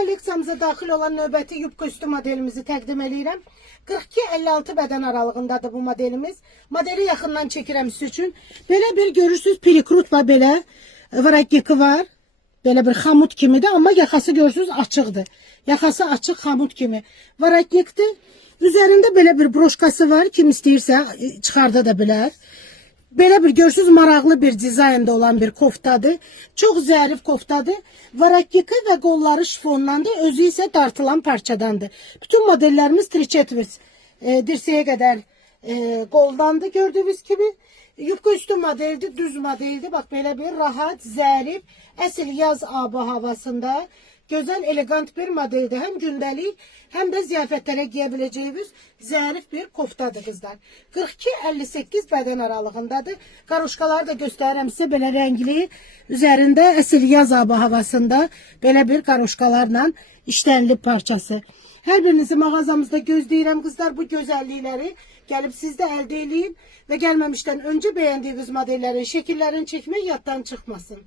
kolleksiyamıza daxil olan növbəti yubka üstü modelimizi təqdim edirəm. 42-56 bədən aralığındadır bu modelimiz. Modeli yaxından çəkirəm siz üçün. Belə bir görürsünüz, perikrut var, belə varakiki var. Belə bir xamut kimidir, amma yaxası görürsünüz açıqdır. Yaxası açıq xamut kimi. Varakikdir. Üzərində belə bir broşkası var. Kim istəyirsə çıxarda da bilər. Belə bir görürsünüz, maraqlı bir dizaynda olan bir koftadır. Çox zərif koftadır. Varakiki və qolları şifonlandır. Özü isə dartılan parçadandır. Bütün modellərimiz triçetvers dirsəyə qədər qoldandır gördüyünüz kimi. Yubka üstü modeldir, düz modeldir. Bax belə bir rahat, zərif, əsl yaz havasında gözəl, elegant bir modeldir. Həm gündəlik, həm də ziyafətlərə giyə biləcəyiniz zərif bir koftadır qızlar. 42-58 bədən aralığındadır. Qaroşkaları da göstərirəm sizə, belə rəngli, üzərində əsl yaz havasında belə bir qaroşkalarla işlənli parçası. Hər birinizi mağazamızda gözləyirəm qızlar. Bu gözəllikləri gəlib sizdə əldə eləyin və gəlməmişdən öncə bəyəndiyiniz modellərin şəkillərini çəkmək yaddan çıxmasın.